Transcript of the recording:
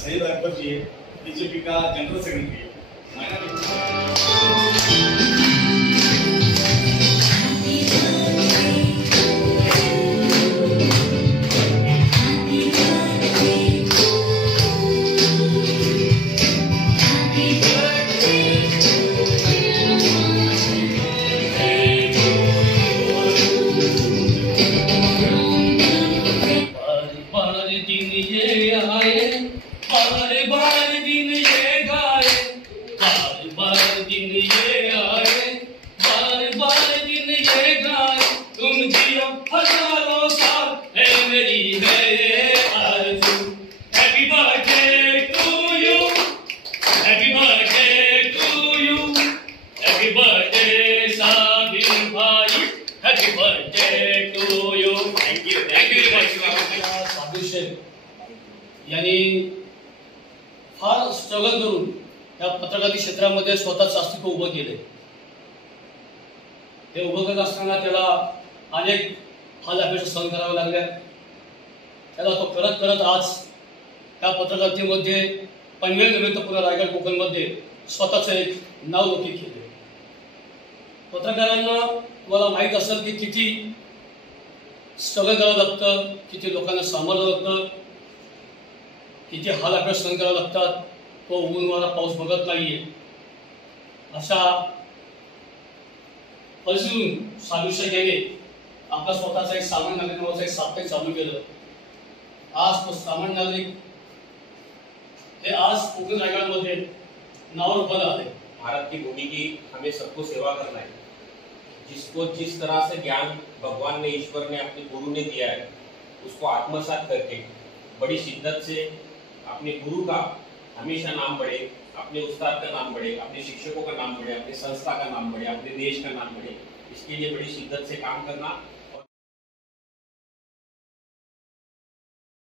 सईद अकबर जी BJP का general secretary यांनी फार struggle करून या पत्रकारिता क्षेत्रामध्ये स्वतःच अस्तित्व उभं केले। ते उभं करत असताना त्याला अनेक हाल अपेक्षा सहन कराव्या लागल्या। त्याला तो करत करत आज या पत्रकारितेमध्ये पनवेल नव्हे तर पुन्हा रायगड कोकणमध्ये स्वतःचं एक नाव लौकिक केले। पत्रकारांना तुम्हाला माहीत असेल की किती स्ट्रगल करावं लागतं, किती लोकांना सामोरं लागतं, किती हाल अपेक्षा सहन करावे लागतात। तो ऊन वारा पाऊस बघत नाहीये अशा परिस्थितीतून सालुशेख यांनी आपला स्वतःचा एक सामान्य नागरिक नावाचा एक साप्ताहिक चालू केलं। आज तो सामान्य नागरिक हे आज कोकण रायगडमध्ये नावारूपाला आले। भारत की भूमि की हमें सबको सेवा करना है। जिसको जिस तरह से ज्ञान भगवान ने, ईश्वर ने, अपने गुरु ने दिया है उसको आत्मसात करके बड़ी शिद्दत से अपने गुरु का हमेशा नाम बढ़े, अपने उस्ताद का नाम बढ़े, अपने शिक्षकों का नाम बढ़े, अपने संस्था का नाम बढ़े, अपने देश का नाम बढ़े, इसके लिए बड़ी शिद्दत से काम करना